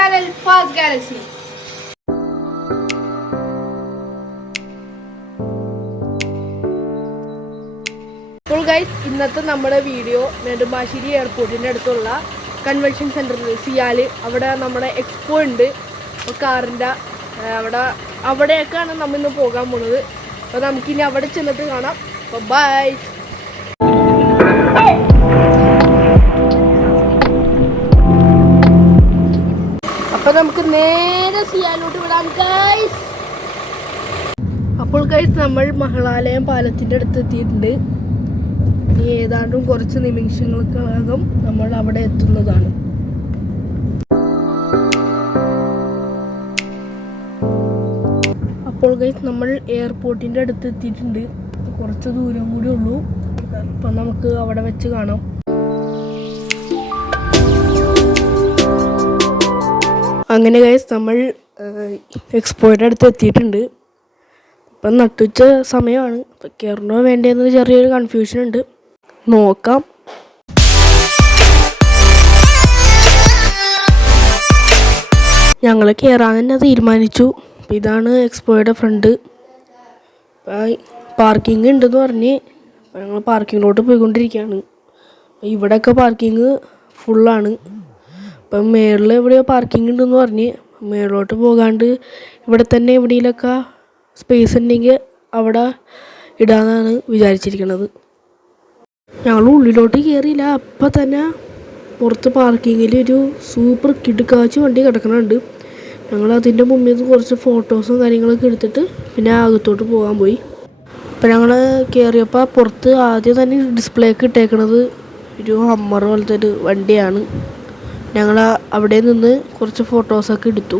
channel Fast Galaxy. അപ്പോൾ guys ഇന്നത്തെ നമ്മുടെ വീഡിയോ നെടുമ്പാശ്ശേരി എയർപോർട്ടിൻ്റെ അടുത്തുള്ള കൺവെൻഷൻ സെൻറ്ററിൽ സിയാൽ അവിടെ നമ്മുടെ എക്സ്പോ ഉണ്ട്. അപ്പോൾ കാറിൻ്റെ അവിടെയൊക്കെയാണ് നമ്മൾ ഇന്ന് പോകാൻ പോകുന്നത്. അപ്പോൾ നമുക്കിനി അവിടെ ചെന്നിട്ട് കാണാം. അപ്പോൾ ബൈ. അപ്പോൾ നമുക്ക് നേരെ സിയാലോട്ട് വിടാം ഗൈസ്. അപ്പോൾ ഗൈസ് നമ്മൾ മഹളാലയം പാലത്തിൻ്റെ അടുത്ത് എത്തിയിട്ടുണ്ട്. ഇനി ഏതാണ്ടും കുറച്ച് നിമിഷങ്ങൾക്കകം നമ്മൾ അവിടെ എത്തുന്നതാണ്. അപ്പോൾ ഗൈസ് നമ്മൾ എയർപോർട്ടിൻ്റെ അടുത്ത് എത്തിയിട്ടുണ്ട്. കുറച്ച് ദൂരം കൂടി ഉള്ളൂ. അപ്പം നമുക്ക് അവിടെ വെച്ച് കാണാം. അങ്ങനെ ഗൈസ് നമ്മൾ എക്സ്പോയുടെ അടുത്ത് എത്തിയിട്ടുണ്ട്. ഇപ്പം നട്ടുച്ച സമയമാണ്. അപ്പം കയറണോ വേണ്ടതെന്ന് ചെറിയൊരു കൺഫ്യൂഷൻ ഉണ്ട്. നോക്കാം. ഞങ്ങൾ കയറാൻ തന്നെ തീരുമാനിച്ചു. അപ്പം ഇതാണ് എക്സ്പോയുടെ ഫ്രണ്ട്. പാർക്കിംഗ് ഉണ്ടെന്ന് പറഞ്ഞ് ഞങ്ങൾ പാർക്കിങ്ങിലോട്ട് പോയിക്കൊണ്ടിരിക്കുകയാണ്. ഇവിടെയൊക്കെ പാർക്കിംഗ് ഫുള്ളാണ്. അപ്പം മേളിൽ എവിടെയോ പാർക്കിംഗ് ഉണ്ടെന്ന് പറഞ്ഞ് മേളിലോട്ട് പോകാണ്ട് ഇവിടെ തന്നെ എവിടെയെങ്കിലൊക്കെ സ്പേസ് ഉണ്ടെങ്കിൽ അവിടെ ഇടാമെന്നാണ് വിചാരിച്ചിരിക്കുന്നത്. ഞങ്ങൾ ഉള്ളിലോട്ട് കയറിയില്ല. അപ്പം തന്നെ പുറത്ത് പാർക്കിങ്ങിൽ ഒരു സൂപ്പർ കിടുക്കാച്ചി വണ്ടി കിടക്കണുണ്ട്. ഞങ്ങൾ അതിൻ്റെ മുമ്പിൽ നിന്ന് കുറച്ച് ഫോട്ടോസും കാര്യങ്ങളൊക്കെ എടുത്തിട്ട് പിന്നെ അകത്തോട്ട് പോകാൻ പോയി. അപ്പം ഞങ്ങൾ കയറിയപ്പോൾ പുറത്ത് ആദ്യം തന്നെ ഡിസ്പ്ലേക്ക് ഇട്ടേക്കണത് ഒരു ഹമ്മർ പോലത്തെ ഒരു വണ്ടിയാണ്. ഞങ്ങൾ അവിടെ നിന്ന് കുറച്ച് ഫോട്ടോസൊക്കെ എടുത്തു.